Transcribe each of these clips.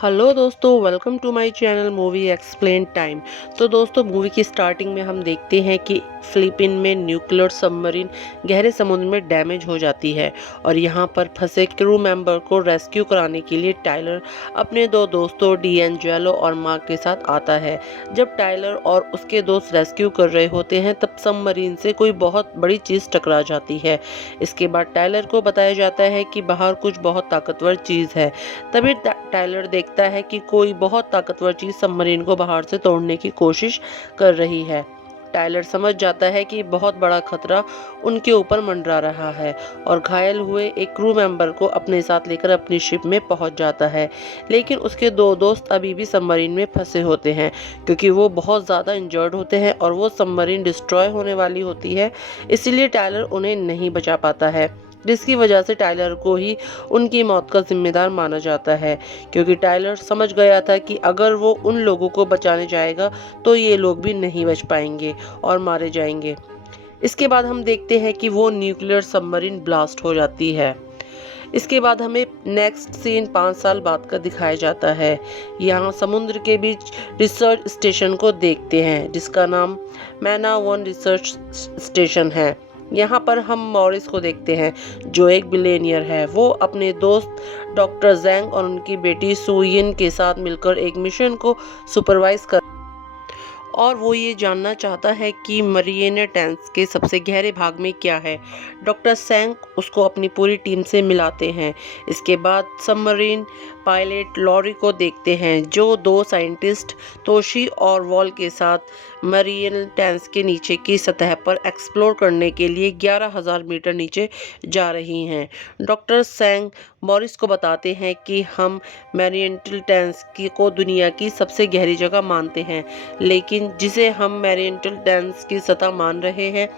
Hello दोस्तों, welcome to my channel movie explain time. तो दोस्तों, मूवी की स्टार्टिंग में हम देखते हैं कि फिलीपीन में न्यूक्लियर सबमरीन गहरे समुद्र में डैमेज हो जाती है और यहाँ पर फंसे क्रू मेंबर को रेस्क्यू कराने के लिए टाइलर अपने दो दोस्तों डीएंजेलो और मार्क के साथ आता है। जब टाइलर और उसके दोस्त रेस्क्यू कर रहे होते हैं तब सबमरीन से कोई बहुत बड़ी चीज़ टकरा जाती है। इसके बाद टाइलर को बताया जाता है कि बाहर कुछ बहुत ताकतवर चीज़ है। तभी टाइलर देखता है कि कोई बहुत ताकतवर चीज सबमरीन को बाहर से तोड़ने की कोशिश कर रही है। टाइलर समझ जाता है कि बहुत बड़ा खतरा उनके ऊपर मंडरा रहा है और घायल हुए एक क्रू मेंबर को अपने साथ लेकर अपनी शिप में पहुंच जाता है। लेकिन उसके दो दोस्त अभी भी सबमरीन में फंसे होते हैं क्योंकि वो बहुत ज़्यादा इंजर्ड होते हैं और वो सबमरीन डिस्ट्रॉय होने वाली होती है। इसलिए टाइलर उन्हें नहीं बचा पाता है, जिसकी वजह से टाइलर को ही उनकी मौत का जिम्मेदार माना जाता है, क्योंकि टाइलर समझ गया था कि अगर वो उन लोगों को बचाने जाएगा तो ये लोग भी नहीं बच पाएंगे और मारे जाएंगे। इसके बाद हम देखते हैं कि वो न्यूक्लियर सबमरीन ब्लास्ट हो जाती है। इसके बाद हमें नेक्स्ट सीन 5 साल बाद का दिखाया जाता है। यहाँ समुद्र के बीच रिसर्च स्टेशन को देखते हैं जिसका नाम मैना 1 रिसर्च स्टेशन है। यहाँ पर हम मॉरिस को देखते हैं जो एक बिलियनियर है। वो अपने दोस्त डॉक्टर जैंग और उनकी बेटी सुयिन के साथ मिलकर एक मिशन को सुपरवाइज कर और वो ये जानना चाहता है कि मरिएना ट्रांस के सबसे गहरे भाग में क्या है। डॉक्टर सैंग उसको अपनी पूरी टीम से मिलाते हैं। इसके बाद सबमरीन पायलट लॉरी को देखते हैं जो दो साइंटिस्ट तोशी और वॉल के साथ मरिएना ट्रांस के नीचे की सतह पर एक्सप्लोर करने के लिए 11,000 मीटर नीचे जा रही हैं। डॉक्टर सैंग मॉरिस को बताते हैं कि हम मरिएना ट्रांस को दुनिया की सबसे गहरी जगह मानते हैं, लेकिन जिसे हम मरिएना ट्रांस की सतह मान रहे हैं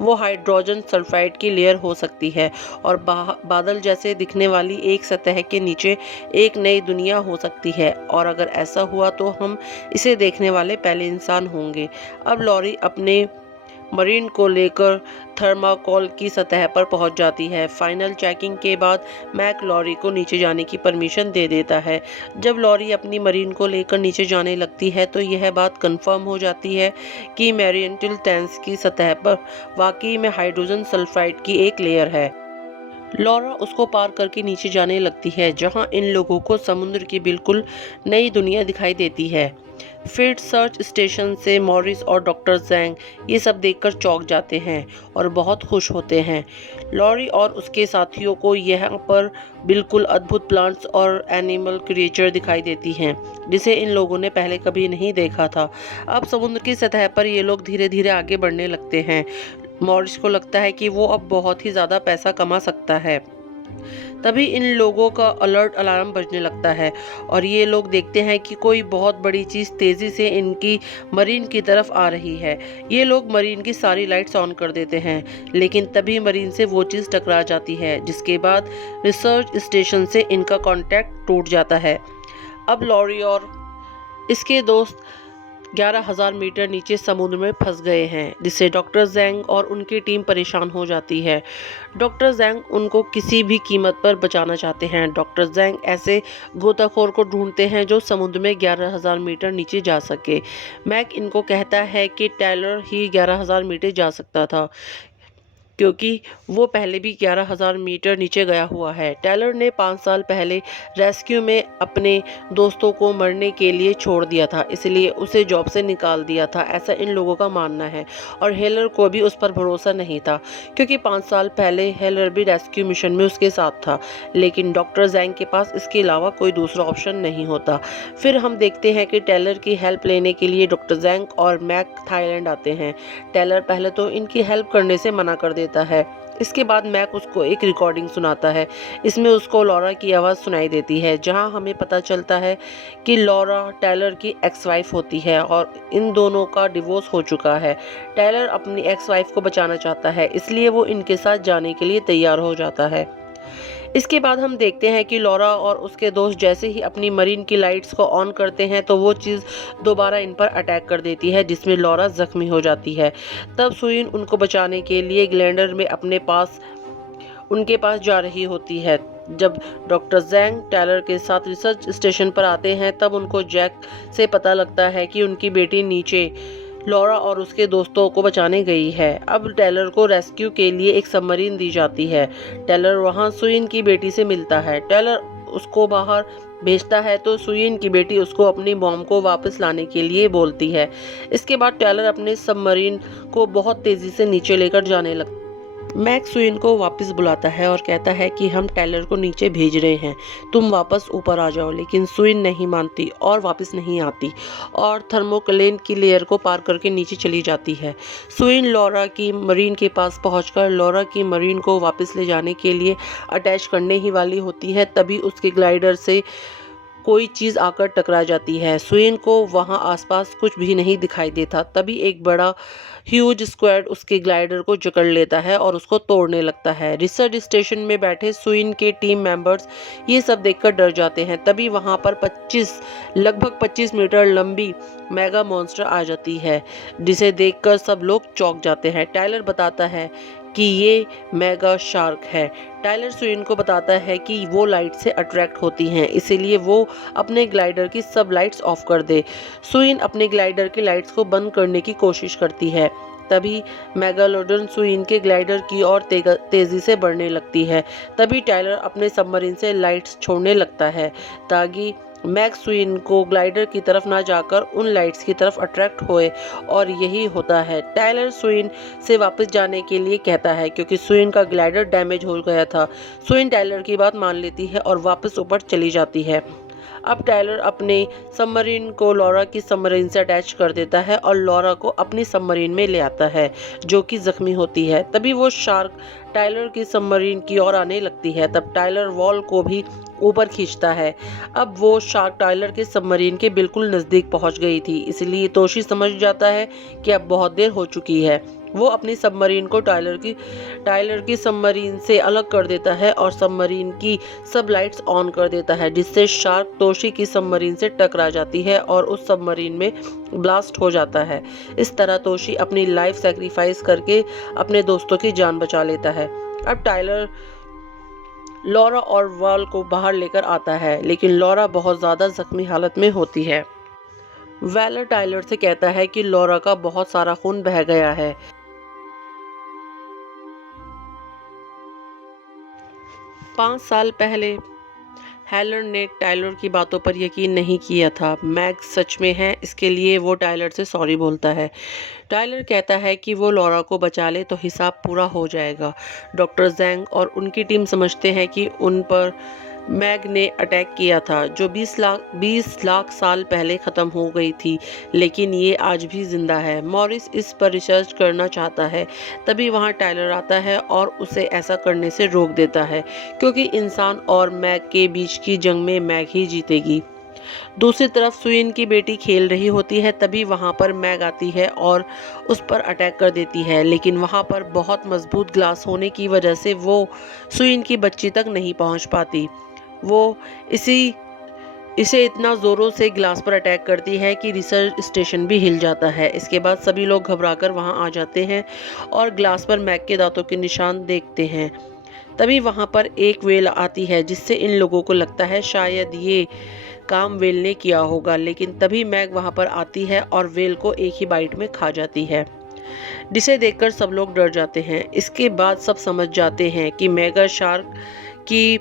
वो हाइड्रोजन सल्फाइड की लेयर हो सकती है और बादल जैसे दिखने वाली एक सतह के नीचे एक नई दुनिया हो सकती है, और अगर ऐसा हुआ तो हम इसे देखने वाले पहले इंसान होंगे। अब लॉरी अपने मरीन को लेकर थर्माकोल की सतह पर पहुंच जाती है। फाइनल चेकिंग के बाद मैक लॉरी को नीचे जाने की परमिशन दे देता है। जब लॉरी अपनी मरीन को लेकर नीचे जाने लगती है तो यह बात कंफर्म हो जाती है कि मरिएना ट्रांस की सतह पर वाकई में हाइड्रोजन सल्फाइड की एक लेयर है। लॉरा उसको पार करके नीचे जाने लगती है जहां इन लोगों को समुद्र की बिल्कुल नई दुनिया दिखाई देती है। फिर सर्च स्टेशन से मॉरिस और डॉक्टर जैंग ये सब देखकर चौंक जाते हैं और बहुत खुश होते हैं। लॉरी और उसके साथियों को यहाँ पर बिल्कुल अद्भुत प्लांट्स और एनिमल क्रिएचर दिखाई देती हैं जिसे इन लोगों ने पहले कभी नहीं देखा था। अब समुद्र की सतह पर ये लोग धीरे धीरे आगे बढ़ने लगते हैं। मॉरिस को लगता है कि वो अब बहुत ही ज़्यादा पैसा कमा सकता है। तभी इन लोगों का अलर्ट अलार्म बजने लगता है और ये लोग देखते हैं कि कोई बहुत बड़ी चीज़ तेज़ी से इनकी मरीन की तरफ आ रही है। ये लोग मरीन की सारी लाइट्स ऑन कर देते हैं, लेकिन तभी मरीन से वो चीज़ टकरा जाती है, जिसके बाद रिसर्च स्टेशन से इनका कांटेक्ट टूट जाता है। अब लॉरी और इसके दोस्त 11,000 मीटर नीचे समुद्र में फंस गए हैं, जिससे डॉक्टर जैंग और उनकी टीम परेशान हो जाती है। डॉक्टर जैंग उनको किसी भी कीमत पर बचाना चाहते हैं। डॉक्टर जैंग ऐसे गोताखोर को ढूंढते हैं जो समुद्र में 11,000 मीटर नीचे जा सके। मैक इनको कहता है कि टाइलर ही 11,000 मीटर जा सकता था क्योंकि वो पहले भी 11,000 मीटर नीचे गया हुआ है। टाइलर ने 5 साल पहले रेस्क्यू में अपने दोस्तों को मरने के लिए छोड़ दिया था, इसलिए उसे जॉब से निकाल दिया था, ऐसा इन लोगों का मानना है। और हेलर को भी उस पर भरोसा नहीं था क्योंकि 5 साल पहले हेलर भी रेस्क्यू मिशन में उसके साथ था, लेकिन डॉक्टर जैंग के पास इसके अलावा कोई दूसरा ऑप्शन नहीं होता। फिर हम देखते हैं कि टाइलर की हेल्प लेने के लिए डॉक्टर जैंग और मैक थाईलैंड आते हैं। टाइलर पहले तो इनकी हेल्प करने से मना कर देता है। इसके बाद मैक उसको एक रिकॉर्डिंग सुनाता है। इसमें उसको लॉरा की आवाज़ सुनाई देती है जहां हमें पता चलता है कि लॉरा टाइलर की एक्स वाइफ होती है और इन दोनों का डिवोर्स हो चुका है। टाइलर अपनी एक्स वाइफ को बचाना चाहता है, इसलिए वो इनके साथ जाने के लिए तैयार हो जाता है। इसके बाद हम देखते हैं कि लॉरा और उसके दोस्त जैसे ही अपनी मरीन की लाइट्स को ऑन करते हैं तो वो चीज़ दोबारा इन पर अटैक कर देती है, जिसमें लॉरा जख्मी हो जाती है। तब सुइन उनको बचाने के लिए ग्लैंडर में उनके पास जा रही होती है। जब डॉक्टर जैंग टायलर के साथ रिसर्च स्टेशन पर आते हैं तब उनको जैक से पता लगता है कि उनकी बेटी नीचे लॉरा और उसके दोस्तों को बचाने गई है। अब टायलर को रेस्क्यू के लिए एक सबमरीन दी जाती है। टायलर वहां सुइन की बेटी से मिलता है। टायलर उसको बाहर भेजता है तो सुइन की बेटी उसको अपनी मॉम को वापस लाने के लिए बोलती है। इसके बाद टायलर अपने सबमरीन को बहुत तेजी से नीचे लेकर जाने लगता है। मैक सुइन को वापस बुलाता है और कहता है कि हम टायलर को नीचे भेज रहे हैं, तुम वापस ऊपर आ जाओ। लेकिन सुइन नहीं मानती और वापस नहीं आती और थर्मोक्लेन की लेयर को पार करके नीचे चली जाती है। सुइन लॉरा की मरीन के पास पहुंचकर लॉरा की मरीन को वापस ले जाने के लिए अटैच करने ही वाली होती है, तभी उसके ग्लाइडर से कोई चीज़ आकर टकरा जाती है। सुइन को वहां आसपास कुछ भी नहीं दिखाई देता। तभी एक बड़ा ह्यूज स्क्वाड उसके ग्लाइडर को जकड़ लेता है और उसको तोड़ने लगता है। रिसर्च स्टेशन में बैठे सुइन के टीम मेंबर्स ये सब देखकर डर जाते हैं। तभी वहां पर लगभग 25 मीटर लंबी मेगा मॉन्स्टर आ जाती है, जिसे देखकर सब लोग चौंक जाते हैं। टायलर बताता है कि ये मेगा शार्क है। टायलर सुइन को बताता है कि वो लाइट से अट्रैक्ट होती हैं, इसीलिए वो अपने ग्लाइडर की सब लाइट्स ऑफ कर दे। सुइन अपने ग्लाइडर की लाइट्स को बंद करने की कोशिश करती है। तभी मेगालोडन सुइन के ग्लाइडर की ओर तेजी से बढ़ने लगती है। तभी टायलर अपने सबमरीन से लाइट्स छोड़ने लगता है ताकि मैक सुइन को ग्लाइडर की तरफ ना जाकर उन लाइट्स की तरफ अट्रैक्ट होए, और यही होता है। टायलर सुइन से वापस जाने के लिए कहता है क्योंकि सुइन का ग्लाइडर डैमेज हो गया था। सुइन टायलर की बात मान लेती है और वापस ऊपर चली जाती है। अब टायलर अपने सबमरीन को लॉरा की सबमरीन से अटैच कर देता है और लॉरा को अपनी सबमरीन में ले आता है, जो कि जख्मी होती है। तभी वो शार्क टायलर की सबमरीन की ओर आने लगती है। तब टायलर वॉल को भी ऊपर खींचता है। अब वो शार्क टायलर के सबमरीन के बिल्कुल नज़दीक पहुंच गई थी, इसलिए तोशी समझ जाता है कि अब बहुत देर हो चुकी है। वो अपनी सबमरीन को टायलर की सबमरीन से अलग कर देता है और सबमरीन की सब लाइट्स ऑन कर देता है, जिससे शार्क तोशी की सबमरीन से टकरा जाती है और उस सबमरीन में ब्लास्ट हो जाता है। इस तरह तोशी अपनी लाइफ सैक्रिफाइस करके अपने दोस्तों की जान बचा लेता है। अब टायलर लॉरा और वॉल को बाहर लेकर आता है, लेकिन लॉरा बहुत ज़्यादा जख्मी हालत में होती है। वैलर टायलर से कहता है कि लॉरा का बहुत सारा खून बह गया है। 5 साल पहले हेलर ने टायलर की बातों पर यकीन नहीं किया था। मैग सच में है, इसके लिए वो टायलर से सॉरी बोलता है। टायलर कहता है कि वो लॉरा को बचा ले तो हिसाब पूरा हो जाएगा। डॉक्टर जैंग और उनकी टीम समझते हैं कि उन पर मैग ने अटैक किया था, जो 20 लाख साल पहले ख़त्म हो गई थी, लेकिन ये आज भी जिंदा है। मॉरिस इस पर रिसर्च करना चाहता है। तभी वहाँ टायलर आता है और उसे ऐसा करने से रोक देता है, क्योंकि इंसान और मैग के बीच की जंग में मैग ही जीतेगी। दूसरी तरफ सुइन की बेटी खेल रही होती है। तभी वहां पर मैग आती है और उस पर अटैक कर देती है, लेकिन वहां पर बहुत मजबूत ग्लास होने की वजह से वो सुइन की बच्ची तक नहीं पहुंच पाती। वो इसे इतना ज़ोरों से ग्लास पर अटैक करती है कि रिसर्च स्टेशन भी हिल जाता है। इसके बाद सभी लोग घबराकर वहां आ जाते हैं और ग्लास पर मैग के दांतों के निशान देखते हैं। तभी वहां पर एक वेल आती है, जिससे इन लोगों को लगता है शायद ये काम वेल ने किया होगा, लेकिन तभी मैग वहां पर आती है और वेल को एक ही बाइट में खा जाती है, जिसे देखकर सब लोग डर जाते हैं। इसके बाद सब समझ जाते हैं कि मेगा शार्क की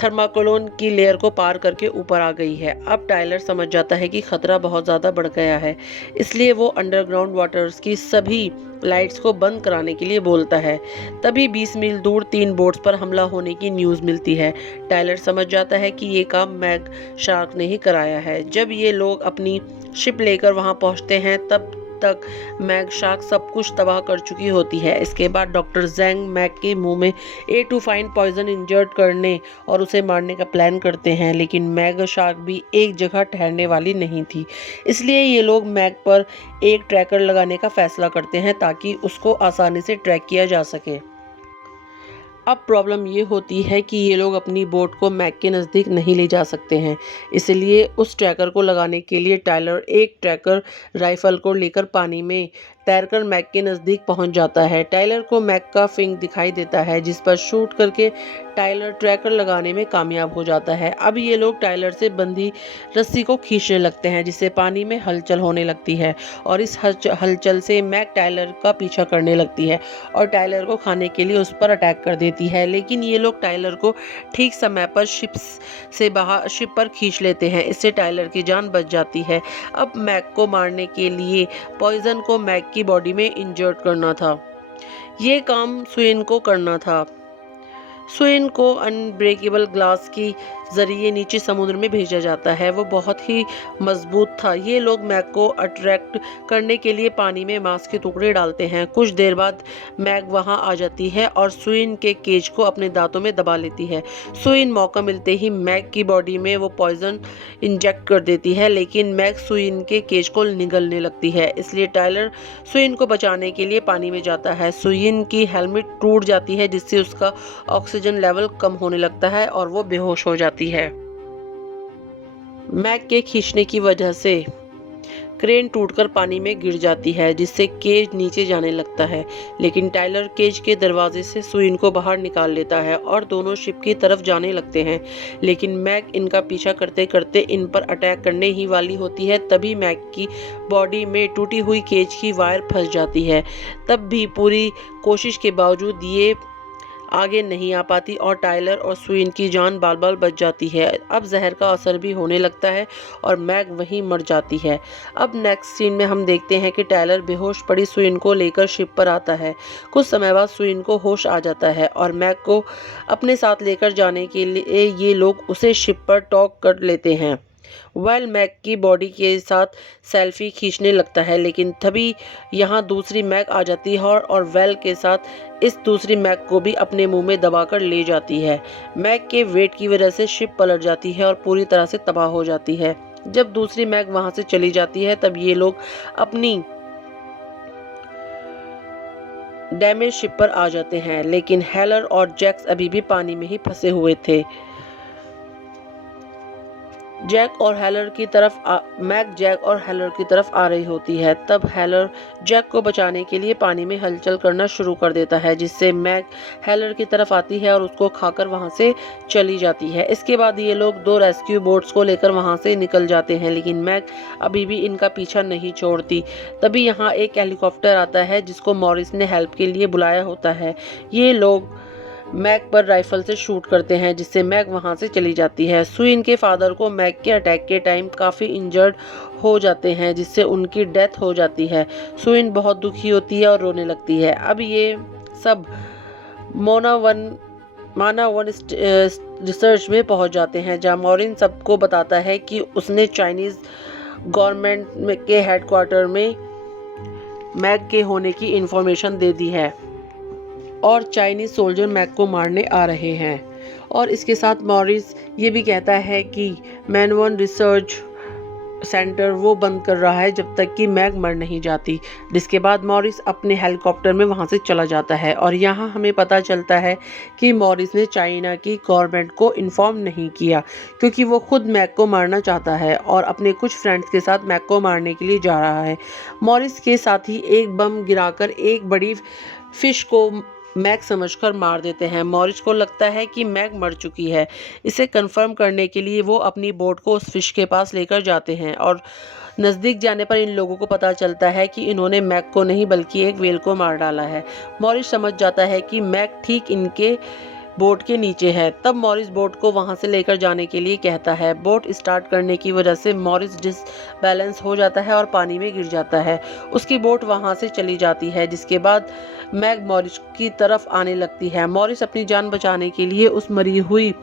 थर्माकोलोन की लेयर को पार करके ऊपर आ गई है। अब टायलर समझ जाता है कि खतरा बहुत ज़्यादा बढ़ गया है, इसलिए वो अंडरग्राउंड वाटर्स की सभी लाइट्स को बंद कराने के लिए बोलता है। तभी 20 मील दूर 3 बोट्स पर हमला होने की न्यूज़ मिलती है। टायलर समझ जाता है कि ये काम मैग शार्क ने ही कराया है। जब ये लोग अपनी शिप लेकर वहाँ पहुँचते हैं तब तक मैग शार्क सब कुछ तबाह कर चुकी होती है। इसके बाद डॉक्टर जैंग मैग के मुंह में A2 फाइन पॉइजन इंजर्ट करने और उसे मारने का प्लान करते हैं, लेकिन मैग शार्क भी एक जगह ठहरने वाली नहीं थी। इसलिए ये लोग मैग पर एक ट्रैकर लगाने का फैसला करते हैं ताकि उसको आसानी से ट्रैक किया जा सके। अब प्रॉब्लम ये होती है कि ये लोग अपनी बोट को मैग के नज़दीक नहीं ले जा सकते हैं, इसलिए उस ट्रैकर को लगाने के लिए टायलर एक ट्रैकर राइफल को लेकर पानी में तैरकर मैक के नज़दीक पहुंच जाता है। टाइलर को मैक का फिंग दिखाई देता है, जिस पर शूट करके टाइलर ट्रैकर लगाने में कामयाब हो जाता है। अब ये लोग टाइलर से बंधी रस्सी को खींचने लगते हैं, जिससे पानी में हलचल होने लगती है और इस हलचल से मैक टाइलर का पीछा करने लगती है और टाइलर को खाने के लिए उस पर अटैक कर देती है। लेकिन ये लोग टाइलर को ठीक समय पर शिप पर खींच लेते हैं। इससे टाइलर की जान बच जाती है। अब मैक को मारने के लिए पॉइजन को मैक की बॉडी में इंजर्ट करना था। ये काम स्वेन को करना था। स्वेन को अनब्रेकेबल ग्लास की जरिए नीचे समुद्र में भेजा जाता है। वो बहुत ही मजबूत था। ये लोग मैक को अट्रैक्ट करने के लिए पानी में मांस के टुकड़े डालते हैं। कुछ देर बाद मैक वहां आ जाती है और स्वेन के केज को अपने दांतों में दबा लेती है। स्वेन मौका मिलते ही मैक की बॉडी में वो पॉइजन इंजेक्ट कर देती है, लेकिन मैक स्वेन के केज को निगलने लगती है। इसलिए टाइलर स्वेन को बचाने के लिए पानी में जाता है। स्वेन की हेलमेट टूट जाती है, जिससे उसका ऑक्सीजन लेवल कम होने लगता है और वो बेहोश हो जाती है। मैक के खींचने की वजह से क्रेन टूटकर पानी में गिर जाती है, जिससे केज नीचे जाने लगता है। लेकिन टाइलर केज के दरवाजे से स्वेन को बाहर निकाल लेता है और दोनों शिप की तरफ जाने लगते हैं। लेकिन मैक इनका पीछा करते करते इन पर अटैक करने ही वाली होती है। तभी मैक की बॉडी में टूटी हुई केज की वायर फंस जाती है। तब भी पूरी कोशिश के बावजूद ये आगे नहीं आ पाती और टाइलर और स्वेन की जान बाल बाल बच जाती है। अब जहर का असर भी होने लगता है और मैग वहीं मर जाती है। अब नेक्स्ट सीन में हम देखते हैं कि टाइलर बेहोश पड़ी स्वेन को लेकर शिप पर आता है। कुछ समय बाद स्वेन को होश आ जाता है और मैग को अपने साथ लेकर जाने के लिए ये लोग उसे शिप पर टॉक कर लेते हैं। वेल मैग की बॉडी के साथ सेल्फी खींचने लगता है, लेकिन तभी यहाँ दूसरी मैग आ जाती है और वेल के साथ इस दूसरी मैग को भी अपने मुंह में दबाकर ले जाती है। मैग के वेट की वजह से शिप पलट जाती है और पूरी तरह से तबाह हो जाती है। जब दूसरी मैग वहां से चली जाती है, तब ये लोग अपनी डैमेज शिप पर आ जाते हैं, लेकिन हेलर और जैक्स अभी भी पानी में ही फंसे हुए थे। मैग जैक और हेलर की तरफ आ रही होती है। तब हेलर जैक को बचाने के लिए पानी में हलचल करना शुरू कर देता है, जिससे मैग हेलर की तरफ आती है और उसको खाकर वहां से चली जाती है। इसके बाद ये लोग 2 रेस्क्यू बोट्स को लेकर वहां से निकल जाते हैं, लेकिन मैग अभी भी इनका पीछा नहीं छोड़ती। तभी यहाँ एक हेलीकॉप्टर आता है, जिसको मॉरिस ने हेल्प के लिए बुलाया होता है। ये लोग मैग पर राइफल से शूट करते हैं, जिससे मैग वहां से चली जाती है। स्वेन के फादर को मैग के अटैक के टाइम काफ़ी इंजर्ड हो जाते हैं, जिससे उनकी डेथ हो जाती है। स्वेन बहुत दुखी होती है और रोने लगती है। अब ये सब माना वन रिसर्च में पहुंच जाते हैं, जहां मॉरिन सबको बताता है कि उसने चाइनीज़ गवर्नमेंट के हेडक्वार्टर में मैग के होने की इंफॉर्मेशन दे दी है और चाइनीज सोल्जर मैग को मारने आ रहे हैं। और इसके साथ मॉरिस ये भी कहता है कि मैनवन रिसर्च सेंटर वो बंद कर रहा है जब तक कि मैग मर नहीं जाती। जिसके बाद मॉरिस अपने हेलीकॉप्टर में वहां से चला जाता है और यहाँ हमें पता चलता है कि मॉरिस ने चाइना की गवर्नमेंट को इन्फॉर्म नहीं किया, क्योंकि वो खुद मैग को मारना चाहता है और अपने कुछ फ्रेंड्स के साथ मैग को मारने के लिए जा रहा है। मॉरिस के साथी एक बम गिराकर एक बड़ी फिश को मैग समझकर मार देते हैं। मॉरिस को लगता है कि मैग मर चुकी है। इसे कंफर्म करने के लिए वो अपनी बोट को उस फिश के पास लेकर जाते हैं और नज़दीक जाने पर इन लोगों को पता चलता है कि इन्होंने मैग को नहीं बल्कि एक व्हेल को मार डाला है। मॉरिस समझ जाता है कि मैग ठीक इनके बोट के नीचे है। तब मॉरिस बोट को वहां से लेकर जाने के लिए कहता है। बोट स्टार्ट करने की वजह से मॉरिस डिसबैलेंस हो जाता है और पानी में गिर जाता है। उसकी बोट वहां से चली जाती है, जिसके बाद मैग मॉरिस की तरफ आने लगती है। मॉरिस अपनी जान बचाने के लिए उस मरी हुई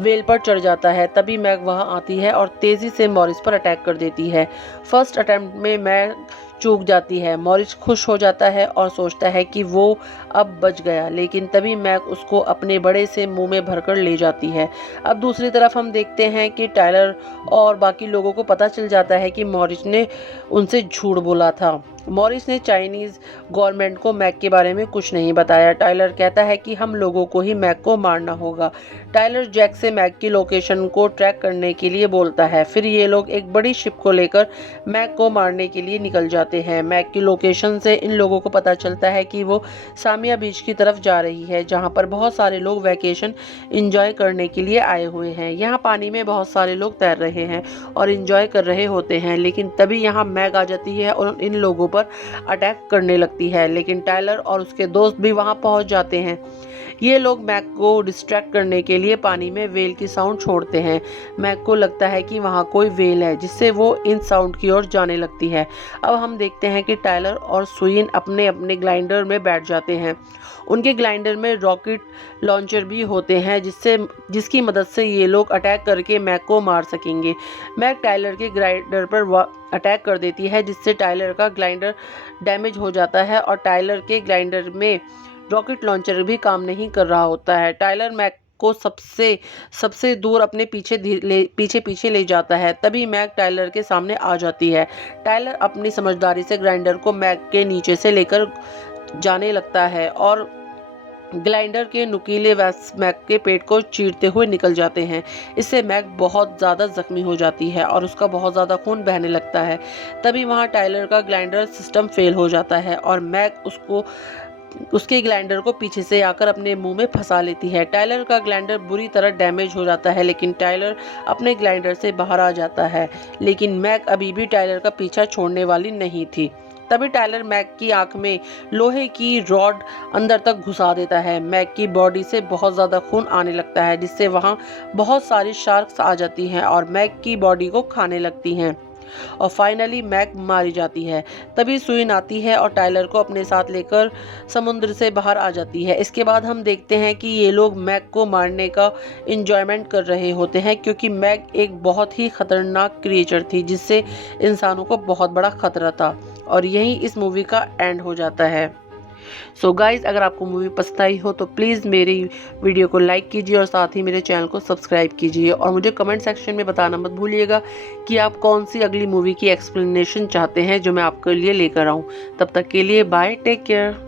व्हेल पर चढ़ जाता है। तभी मैग वहां आती है और तेजी से मॉरिस पर अटैक कर देती है। फर्स्ट अटेम्प्ट में मैग चूक जाती है। मॉरिस खुश हो जाता है और सोचता है कि वो अब बच गया, लेकिन तभी मैग उसको अपने बड़े से मुंह में भरकर ले जाती है। अब दूसरी तरफ हम देखते हैं कि टाइलर और बाकी लोगों को पता चल जाता है कि मॉरिस ने उनसे झूठ बोला था। मॉरिस ने चाइनीज गवर्नमेंट को मैग के बारे में कुछ नहीं बताया। टाइलर कहता है कि हम लोगों को ही मैग को मारना होगा। टाइलर जैक से मैग की लोकेशन को ट्रैक करने के लिए बोलता है। फिर ये लोग एक बड़ी शिप को लेकर मैग को मारने के लिए निकल जाते जाते हैं। मैक की लोकेशन से इन लोगों को पता चलता है कि वो सामिया बीच की तरफ जा रही है, जहाँ पर बहुत सारे लोग वैकेशन इंजॉय करने के लिए आए हुए हैं। यहाँ पानी में बहुत सारे लोग तैर रहे हैं और इंजॉय कर रहे होते हैं, लेकिन तभी यहाँ मैग आ जाती है और इन लोगों पर अटैक करने लगती है। लेकिन टायलर और उसके दोस्त भी वहाँ पहुँच जाते हैं। ये लोग मैक को डिस्ट्रैक्ट करने के लिए पानी में वेल की साउंड छोड़ते हैं। मैक को लगता है कि वहाँ कोई वेल है, जिससे वो इन साउंड की ओर जाने लगती है। अब हम देखते हैं कि टायलर और सुइन अपने अपने ग्लाइडर में बैठ जाते हैं। उनके ग्लाइडर में रॉकेट लॉन्चर भी होते हैं, जिसकी मदद से ये लोग अटैक करके मैक को मार सकेंगे। मैक टायलर के ग्लाइडर पर अटैक कर देती है, जिससे टायलर का ग्लाइडर डैमेज हो जाता है और टायलर के ग्लाइडर में रॉकेट लॉन्चर भी काम नहीं कर रहा होता है। टायलर मैक को सबसे दूर अपने पीछे ले जाता है। तभी मैक टायलर के सामने आ जाती है। टायलर अपनी समझदारी से ग्राइंडर को मैक के नीचे से लेकर जाने लगता है और ग्लाइडर के नुकीले वैस मैक के पेट को चीरते हुए निकल जाते हैं। इससे मैक बहुत ज़्यादा जख्मी हो जाती है और उसका बहुत ज़्यादा खून बहने लगता है। तभी वहाँ टायलर का ग्लाइडर सिस्टम फेल हो जाता है और मैक उसके ग्लाइडर को पीछे से आकर अपने मुंह में फंसा लेती है। टायलर का ग्लाइडर बुरी तरह डैमेज हो जाता है, लेकिन टायलर अपने ग्लाइडर से बाहर आ जाता है। लेकिन मैक अभी भी टायलर का पीछा छोड़ने वाली नहीं थी। तभी टायलर मैक की आंख में लोहे की रॉड अंदर तक घुसा देता है। मैक की बॉडी से बहुत ज़्यादा खून आने लगता है, जिससे वहाँ बहुत सारी शार्क्स आ जाती हैं और मैक की बॉडी को खाने लगती हैं और फाइनली मैक मारी जाती है। तभी सुइन आती है और टायलर को अपने साथ लेकर समुद्र से बाहर आ जाती है। इसके बाद हम देखते हैं कि ये लोग मैक को मारने का इंजॉयमेंट कर रहे होते हैं, क्योंकि मैक एक बहुत ही खतरनाक क्रिएचर थी, जिससे इंसानों को बहुत बड़ा खतरा था। और यही इस मूवी का एंड हो जाता है। सो गाइज, अगर आपको मूवी पसंद आई हो तो प्लीज़ मेरी वीडियो को लाइक कीजिए और साथ ही मेरे चैनल को सब्सक्राइब कीजिए और मुझे कमेंट सेक्शन में बताना मत भूलिएगा कि आप कौन सी अगली मूवी की एक्सप्लेनेशन चाहते हैं जो मैं आपके लिए लेकर आऊँ। तब तक के लिए बाय, टेक केयर।